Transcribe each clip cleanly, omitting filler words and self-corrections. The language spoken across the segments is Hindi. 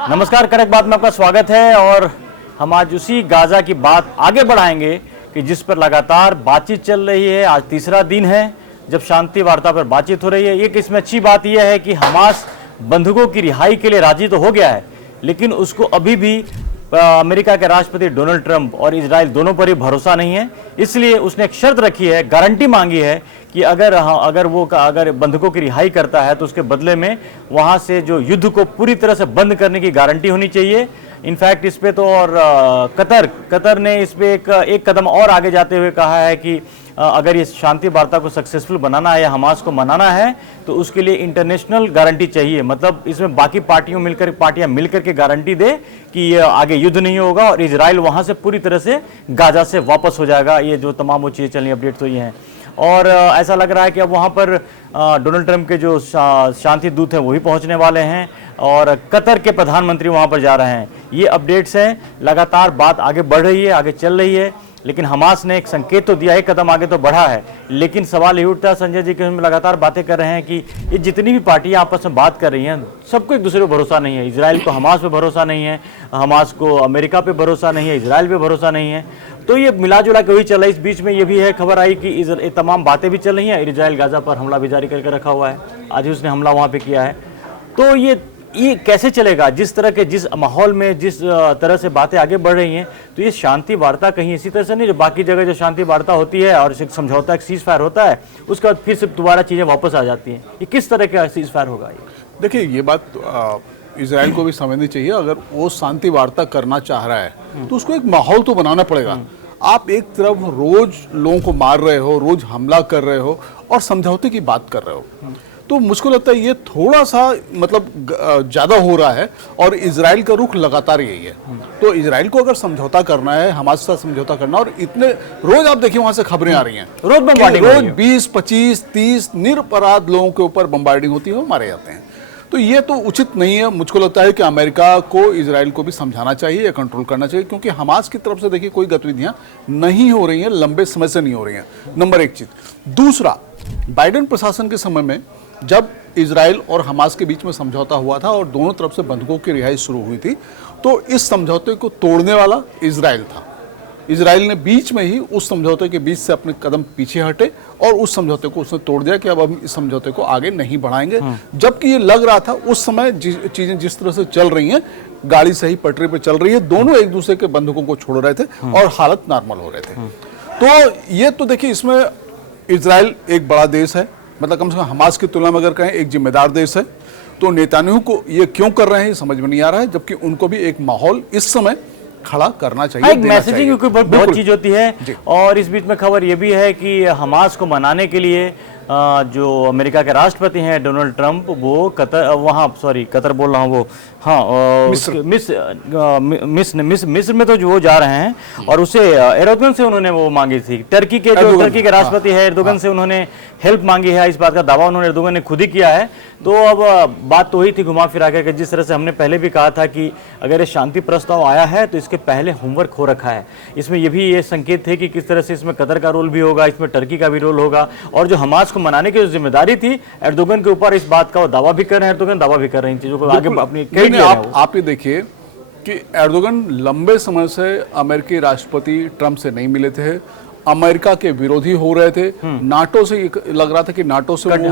नमस्कार, कड़क बात में आपका स्वागत है। और हम आज उसी गाजा की बात आगे बढ़ाएंगे कि जिस पर लगातार बातचीत चल रही है। आज तीसरा दिन है जब शांति वार्ता पर बातचीत हो रही है। एक इसमें अच्छी बात यह है कि हमास बंधकों की रिहाई के लिए राजी तो हो गया है, लेकिन उसको अभी भी अमेरिका के राष्ट्रपति डोनाल्ड ट्रंप और इजराइल दोनों पर ही भरोसा नहीं है। इसलिए उसने एक शर्त रखी है, गारंटी मांगी है कि अगर बंधकों की रिहाई करता है तो उसके बदले में वहां से जो युद्ध को पूरी तरह से बंद करने की गारंटी होनी चाहिए। इनफैक्ट इस पे तो और कतर ने इस पे एक कदम और आगे जाते हुए कहा है कि अगर ये शांति वार्ता को सक्सेसफुल बनाना है या हमास को मनाना है तो उसके लिए इंटरनेशनल गारंटी चाहिए। मतलब इसमें बाकी पार्टियां मिलकर के गारंटी दे कि ये आगे युद्ध नहीं होगा और इजराइल वहां से पूरी तरह से गाजा से वापस हो जाएगा। ये जो तमाम वो चीज़ें चली अपडेट तो ये हैं। और ऐसा लग रहा है कि अब वहां पर डोनाल्ड ट्रंप के जो शांति दूत हैं वो भी पहुंचने वाले हैं और कतर के प्रधानमंत्री वहां पर जा रहे हैं। ये अपडेट्स हैं, लगातार बात आगे बढ़ रही है, आगे चल रही है। लेकिन हमास ने एक संकेत तो दिया, एक कदम आगे तो बढ़ा है। लेकिन सवाल ये उठता है संजय जी कि हम लगातार बातें कर रहे हैं कि ये जितनी भी पार्टियां आपस में बात कर रही हैं सबको एक दूसरे पर भरोसा नहीं है। इजराइल को हमास पे भरोसा नहीं है, हमास को अमेरिका पे भरोसा नहीं है, इजराइल पे भरोसा नहीं है। तो ये मिला जुला के वही चल रहा है। इस बीच में ये भी है, खबर आई कि ये तमाम बातें भी चल रही हैं। इजराइल गाजा पर हमला भी जारी करके रखा हुआ है, आज ही उसने हमला वहाँ पे किया है। तो ये कैसे चलेगा? जिस माहौल में जिस तरह से बातें आगे बढ़ रही हैं, तो ये शांति वार्ता कहीं इसी तरह से नहीं जो बाकी जगह जो शांति वार्ता होती है और एक समझौता, एक सीज फायर होता है, उसके बाद फिर से दोबारा चीजें वापस आ जाती हैं। ये किस तरह का सीज फायर होगा? देखिए, ये बात इजराइल को भी समझनी चाहिए। अगर वो शांति वार्ता करना चाह रहा है तो उसको एक माहौल तो बनाना पड़ेगा। आप एक तरफ रोज लोगों को मार रहे हो, रोज हमला कर रहे हो और समझौते की बात कर रहे हो, तो मुझको लगता है ये थोड़ा सा मतलब ज्यादा हो रहा है। और इजराइल का रुख लगातार यही है। तो इजराइल को अगर समझौता करना है, हमारे साथ समझौता करना, और इतने रोज आप देखिए वहां से खबरें आ रही हैं, रोज 20, 25, 30 निरपराध लोगों के ऊपर बम्बार्डिंग होती है, वो मारे जाते हैं। तो ये तो उचित नहीं है। मुझको लगता है कि अमेरिका को इजराइल को भी समझाना चाहिए या कंट्रोल करना चाहिए, क्योंकि हमास की तरफ से देखिए कोई गतिविधियां नहीं हो रही हैं, लंबे समय से नहीं हो रही हैं। नंबर एक चीज। दूसरा, बाइडेन प्रशासन के समय में जब इजराइल और हमास के बीच में समझौता हुआ था और दोनों तरफ से बंधकों की रिहाई शुरू हुई थी, तो इस समझौते को तोड़ने वाला इजराइल था। इजराइल ने बीच में ही उस समझौते के बीच से अपने कदम पीछे हटे और उस समझौते को उसने तोड़ दिया कि अब हम इस समझौते को आगे नहीं बढ़ाएंगे। जबकि ये लग रहा था उस समय चीजें जिस तरह से चल रही हैं, गाड़ी सही पटरी पे चल रही है, दोनों एक दूसरे के बंधकों को छोड़ रहे थे और हालत नॉर्मल हो रहे थे। तो ये तो देखिए, इसमें इजराइल एक बड़ा देश है, मतलब कम से कम हमास की तुलना में अगर कहें एक जिम्मेदार देश है। तो नेतान्याहू को ये क्यों कर रहे हैं समझ में नहीं आ रहा है, जबकि उनको भी एक माहौल इस समय खड़ा करना चाहिए। एक मैसेजिंग की बहुत चीज होती है। और इस बीच में खबर यह भी है कि हमास को मनाने के लिए जो अमेरिका के राष्ट्रपति हैं डोनाल्ड ट्रंप, वो कतर बोल रहा हूँ, वो मिस्र में तो जो वो जा रहे हैं और उसे एर्दोगन से उन्होंने वो मांगी थी। टर्की के राष्ट्रपति है, एर्दोगन से उन्होंने हेल्प मांगी है। इस बात का दावा उन्होंने एर्दोगन ने खुद ही किया है। तो अब बात तो वही थी घुमा फिरा करके, जिस तरह से हमने पहले भी कहा था कि अगर ये शांति प्रस्ताव आया है तो इसके पहले होमवर्क हो रखा है। इसमें ये संकेत थे कि किस तरह से इसमें कतर का रोल भी होगा, इसमें टर्की का भी रोल होगा। और जो हमास को मनाने की जो जिम्मेदारी थी एर्दोगन के ऊपर, इस बात का वो दावा भी कर रहे हैं, एर्दोगन दावा भी कर रहे हैं इन चीजों को आगे अपनी। आप ये देखिए कि एर्दोगन लंबे समय से अमेरिकी राष्ट्रपति ट्रंप से नहीं मिले थे, अमेरिका के विरोधी हो रहे थे, नाटो से लग रहा था कि नाटो से वो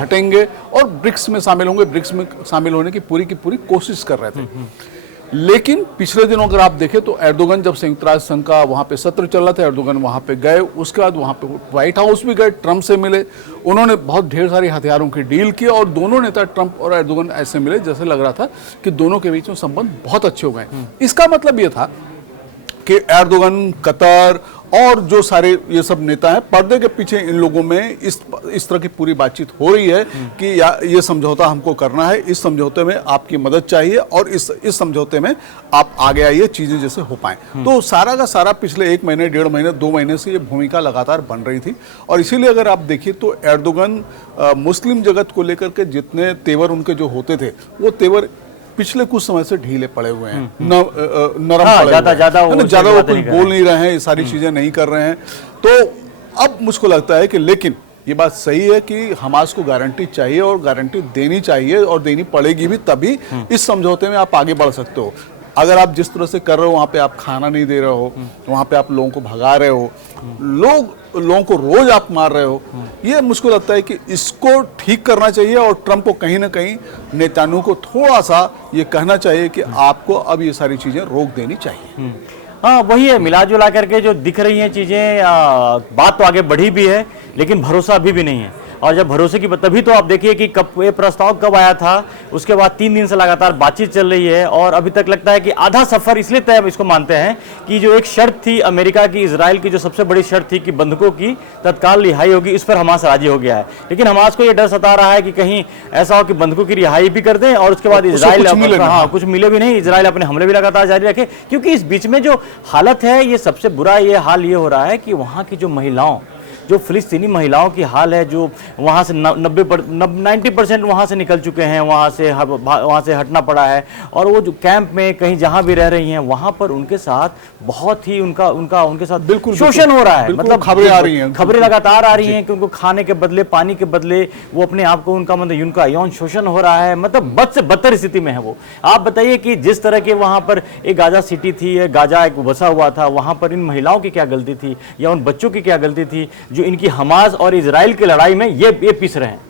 हटेंगे और ब्रिक्स में शामिल होंगे, ब्रिक्स में शामिल होने की पूरी कोशिश कर रहे थे। लेकिन पिछले दिनों अगर आप देखें तो एर्दोगन, जब संयुक्त राष्ट्र संघ का वहां पे सत्र चल रहा था, एर्दोगन वहां पे गए, उसके बाद वहां पे व्हाइट हाउस भी गए, ट्रंप से मिले, उन्होंने बहुत ढेर सारी हथियारों की डील की और दोनों नेता ट्रंप और एर्दोगन ऐसे मिले जैसे लग रहा था कि दोनों के बीच में संबंध बहुत अच्छे हो गए। इसका मतलब ये था कि एर्दोगन, कतर और जो सारे ये सब नेता हैं, पर्दे के पीछे इन लोगों में इस तरह की पूरी बातचीत हो रही है कि ये समझौता हमको करना है, इस समझौते में आपकी मदद चाहिए और इस समझौते में आप आगे आइए, चीजें जैसे हो पाए। तो सारा का सारा पिछले 1 महीने, 1.5 महीने, 2 महीने से ये भूमिका लगातार बन रही थी। और इसीलिए अगर आप देखिए तो एर्दोगन मुस्लिम जगत को लेकर के जितने तेवर उनके जो होते थे, वो तेवर पिछले कुछ समय से ढीले पड़े हुए हैं, नरम पड़े ज्यादा वो कुछ बोल नहीं रहे हैं, ये सारी चीजें नहीं कर रहे हैं। तो अब मुझको लगता है कि लेकिन ये बात सही है कि हमास को गारंटी चाहिए और गारंटी देनी चाहिए और देनी पड़ेगी भी, तभी इस समझौते में आप आगे बढ़ सकते हो। अगर आप जिस तरह से कर रहे हो, वहाँ पे आप खाना नहीं दे रहे हो, वहाँ पे आप लोगों को भगा रहे हो, लोगों को रोज आप मार रहे हो, ये मुझको लगता है कि इसको ठीक करना चाहिए और ट्रंप को कहीं ना कहीं, नेतान्याहू को थोड़ा सा ये कहना चाहिए कि आपको अब ये सारी चीजें रोक देनी चाहिए। हाँ, वही है, मिला जुला करके जो दिख रही हैं चीजें, बात तो आगे बढ़ी भी है लेकिन भरोसा अभी भी नहीं है। और जब भरोसे की तभी तो आप देखिए कि कब ये प्रस्ताव कब आया था, उसके बाद 3 दिन से लगातार बातचीत चल रही है और अभी तक लगता है कि आधा सफर इसलिए तय इसको मानते हैं कि जो एक शर्त थी अमेरिका की, इजराइल की जो सबसे बड़ी शर्त थी कि बंधकों की तत्काल रिहाई होगी, इस पर हमास राजी हो गया है। लेकिन हमास को ये डर सता रहा है कि कहीं ऐसा हो कि बंधकों की रिहाई भी कर दें और उसके बाद इजराइल कुछ मिले भी नहीं, इजराइल अपने हमले भी लगातार जारी रखे। क्योंकि इस बीच में जो हालत है, ये सबसे बुरा ये हाल ये हो रहा है कि वहाँ की जो महिलाओं, जो फिलिस्तीनी महिलाओं की हाल है, जो वहाँ से 90% वहाँ से निकल चुके हैं, वहाँ से हटना पड़ा है और वो जो कैंप में कहीं जहाँ भी रह रही हैं वहाँ पर उनके साथ बहुत ही उनके साथ बिल्कुल शोषण हो रहा है। मतलब खबरें आ रही हैं, खबरें लगातार आ रही हैं कि उनको खाने के बदले, पानी के बदले वो अपने आप को, उनका यौन शोषण हो रहा है। मतलब बद से बदतर स्थिति में है वो। आप बताइए कि जिस तरह के वहाँ पर एक गाजा सिटी थी, गाजा एक बसा हुआ था, वहाँ पर इन महिलाओं की क्या गलती थी या उन बच्चों की क्या गलती थी जो इनकी हमास और इजराइल की लड़ाई में ये पिस रहे हैं।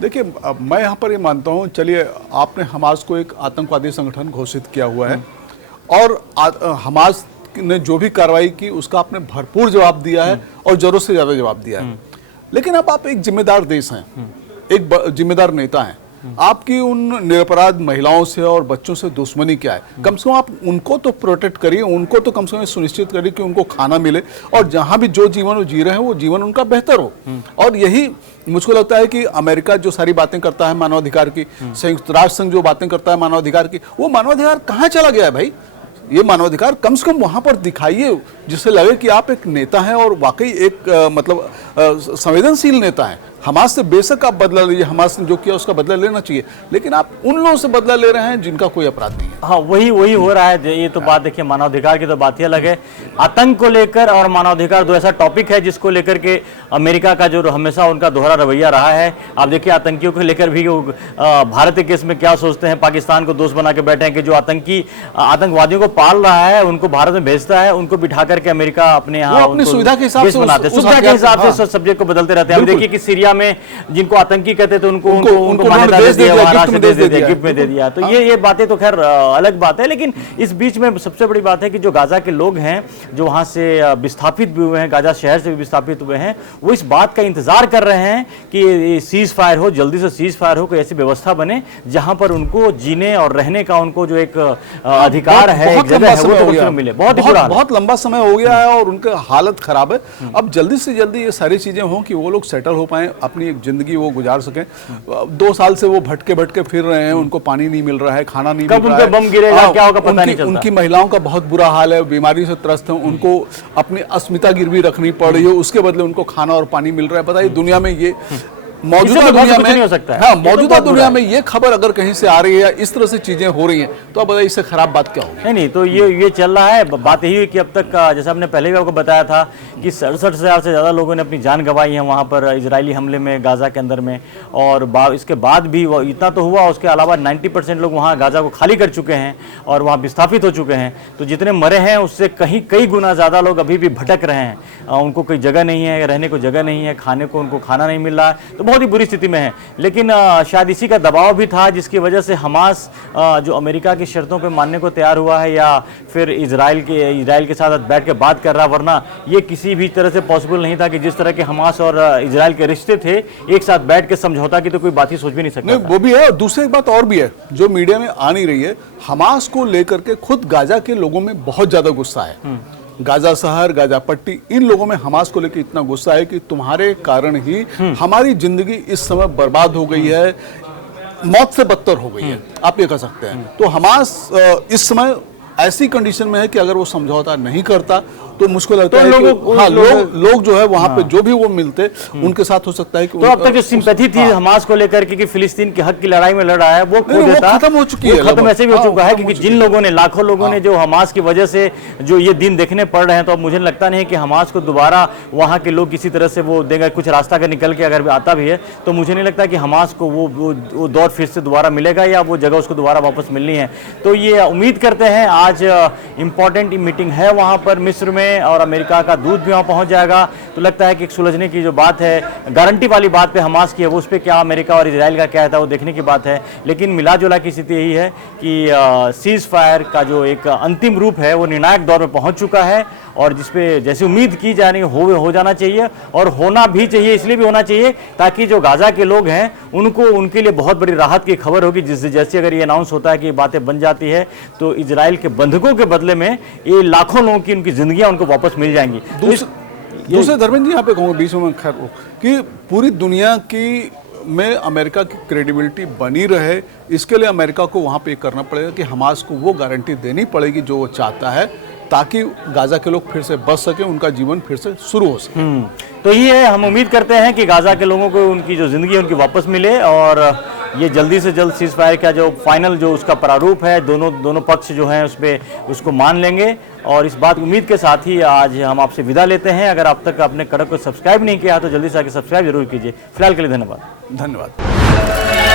देखिए, मैं यहाँ पर ये मानता हूँ, चलिए आपने हमास को एक आतंकवादी संगठन घोषित किया हुआ है और हमास ने जो भी कार्रवाई की उसका आपने भरपूर जवाब दिया है और जरूरत से ज्यादा जवाब दिया है। लेकिन अब आप एक जिम्मेदार देश हैं, एक जिम्मेदार नेता हैं, आपकी उन निरपराध महिलाओं से और बच्चों से दुश्मनी क्या है? कम से कम आप उनको तो प्रोटेक्ट करिए, उनको तो कम से कम सुनिश्चित करिए कि उनको खाना मिले और जहां भी जो जीवन वो जी रहे हैं वो जीवन उनका बेहतर हो। और यही मुझको लगता है कि अमेरिका जो सारी बातें करता है मानवाधिकार की, संयुक्त राष्ट्र संघ जो बातें करता है मानवाधिकार की, वो मानवाधिकार कहाँ चला गया है भाई? ये मानवाधिकार कम से कम वहां पर दिखाइए जिससे लगे कि आप एक नेता हैं और वाकई एक संवेदनशील नेता हैं। हमास से बेशक आप बदला लीजिए, हमास ने जो किया उसका बदला लेना चाहिए, लेकिन आप उन लोगों से बदला ले रहे हैं जिनका कोई अपराध नहीं है। हाँ, वही हो रहा है। ये तो बात देखिए, मानवाधिकार की तो बात ही अलग है। आतंक को लेकर और मानवाधिकार दो ऐसा टॉपिक है जिसको लेकर के अमेरिका का जो हमेशा उनका दोहरा रवैया रहा है। आप देखिए, आतंकियों को लेकर भी भारत के केस में क्या सोचते हैं, पाकिस्तान को दोस्त बना के बैठे हैं कि जो आतंकवादियों को पाल रहा है, उनको भारत में भेजता है, उनको बिठा करके अमेरिका अपने यहाँ अपनी सुविधा के हिसाब से बनाते हैं, सुविधा के हिसाब से सब्जेक्ट को बदलते रहते हैं। देखिए कि सीरिया में जिनको आतंकी कहते थे उनको मान्यता दे दिया, गिफ्ट में दे दिया। तो ये बातें तो खैर अलग बात है। लेकिन इस बीच में सबसे बड़ी बात है कि जो गाजा के लोग हैं, जो वहां से विस्थापित भी हुए हैं, गाजा शहर से भी विस्थापित हुए हैं, वो इस बात का इंतजार कर रहे हैं कि सीज फायर हो, जल्दी से सीज फायर हो, कोई ऐसी व्यवस्था बने जहां पर उनको जीने और रहने का उनको जो एक अधिकार है, एक जगह है, वो तो मिले। बहुत लंबा समय हो गया है और उनका हालत खराब है। अब जल्दी से जल्दी ये सारी चीजें हों कि वो लोग सेटल हो पाए, अपनी एक जिंदगी वो गुजार सकें। 2 साल से वो भटके फिर रहे हैं, उनको पानी नहीं मिल रहा है, खाना नहीं मिल रहा है, बम गिरेगा क्या होगा पता नहीं चलता। उनकी महिलाओं का बहुत बुरा हाल है, बीमारी से त्रस्त है, उनको अपनी अस्मिता गिरवी रखनी पड़ रही है, उसके बदले उनको खाना और पानी मिल रहा है। बताइए, दुनिया में ये मौजूदा दुनिया में नहीं हो सकता है। हाँ, मौजूदा दुनिया में ये खबर अगर कहीं से आ रही है या इस तरह से चीजें हो रही हैं, तो अब बताइए इससे खराब बात क्या होगी? नहीं, तो ये चल रहा है। बात यही है कि अब तक जैसे हमने पहले भी आपको बताया था कि 67,000 से ज़्यादा लोगों ने अपनी जान गंवाई है वहाँ पर इजरायली हमले में, गाजा के अंदर में। और इसके बाद भी इतना तो हुआ, उसके अलावा 90% लोग वहाँ गाजा को खाली कर चुके हैं और वहाँ विस्थापित हो चुके हैं। तो जितने मरे हैं उससे कई गुना ज़्यादा लोग अभी भी भटक रहे हैं, उनको कोई जगह नहीं है, रहने को जगह नहीं है, खाने को उनको खाना नहीं मिल रहा है, तो बहुत ही बुरी स्थिति में है। लेकिन शायद इसी का दबाव भी था जिसकी वजह से हमास जो अमेरिका की शर्तों पे मानने को तैयार हुआ है या फिर इजराइल के साथ बैठ के बात कर रहा, वरना ये किसी भी तरह से पॉसिबल नहीं था कि जिस तरह के हमास और इजराइल के रिश्ते थे, एक साथ बैठ के समझौता की तो कोई बात ही सोच भी नहीं सकता। वो भी है और दूसरी एक बात और भी है जो मीडिया में आ नहीं रही है। हमास को लेकर के खुद गाजा के लोगों में बहुत ज्यादा गुस्सा है। गाजा शहर, गाजा पट्टी, इन लोगों में हमास को लेकर इतना गुस्सा है कि तुम्हारे कारण ही हमारी जिंदगी इस समय बर्बाद हो गई है, मौत से बदतर हो गई है, आप ये कह सकते हैं। तो हमास इस समय ऐसी कंडीशन में है कि अगर वो समझौता नहीं करता तो मुझको लगता तो है लोगों- कि हाँ, लोग जो है वहां पे जो भी वो मिलते उनके साथ हो सकता है कि तो अब तक जो सिंपैथी थी हमास को लेकर के कि फिलिस्तीन के हक की लड़ाई में लड़ रहा है वो खो नहीं, वो देता, खत्म हो चुकी है वो खत्म लगभग। ऐसे भी हो हाँ, चुका है, खत्म हो क्योंकि चुकी जिन है। लोगों ने, लाखों लोगों ने जो हमास की वजह से जो ये दिन देखने पड़ रहे हैं, तो अब मुझे लगता नहीं कि हमास को दोबारा वहां के लोग किसी तरह से वो देंगे, कुछ रास्ता का निकल के अगर आता भी है तो मुझे नहीं लगता कि हमास को वो दौर फिर से दोबारा मिलेगा या वो जगह उसको दोबारा वापस मिलनी है। तो ये उम्मीद करते हैं, आज इंपॉर्टेंट मीटिंग है वहां पर मिस्र में और अमेरिका का दूत भी वहां पहुंच जाएगा। तो लगता है कि एक सुलझने की जो बात है, गारंटी वाली बात पे हमास की है, वो उस पर क्या अमेरिका और इजराइल का क्या है वो देखने की बात है। लेकिन मिला जुला की स्थिति यही है कि सीज फायर का जो एक अंतिम रूप है वो निर्णायक दौर में पहुंच चुका है, और जिसपे जैसे उम्मीद की जा रही है हो जाना चाहिए, और होना भी चाहिए। इसलिए भी होना चाहिए ताकि जो गाजा के लोग हैं उनको, उनके लिए बहुत बड़ी राहत की खबर होगी। जैसे अगर ये अनाउंस होता है कि ये बातें बन जाती है तो इजराइल के बंधकों के बदले में ये लाखों लोगों की उनकी जिंदगियां उनको वापस मिल जाएंगी। दूसरे धर्मेंद्र जी यहाँ पे कहूँगा बीच में खैर कि पूरी दुनिया की में अमेरिका की क्रेडिबिलिटी बनी रहे, इसके लिए अमेरिका को वहाँ पे करना पड़ेगा कि हमास को वो गारंटी देनी पड़ेगी जो वो चाहता है, ताकि गाजा के लोग फिर से बच सके, उनका जीवन फिर से शुरू हो सके। तो ये है, हम उम्मीद करते हैं कि गाजा के लोगों को उनकी जो जिंदगी है उनकी वापस मिले, और ये जल्दी से जल्द सीज फायर का जो फाइनल जो उसका प्रारूप है, दोनों पक्ष जो हैं उसको मान लेंगे। और इस बात उम्मीद के साथ ही आज हम आपसे विदा लेते हैं। अगर आप तक अपने कड़क को सब्सक्राइब नहीं किया तो जल्दी से आके सब्सक्राइब जरूर कीजिए। फिलहाल के लिए धन्यवाद। धन्यवाद।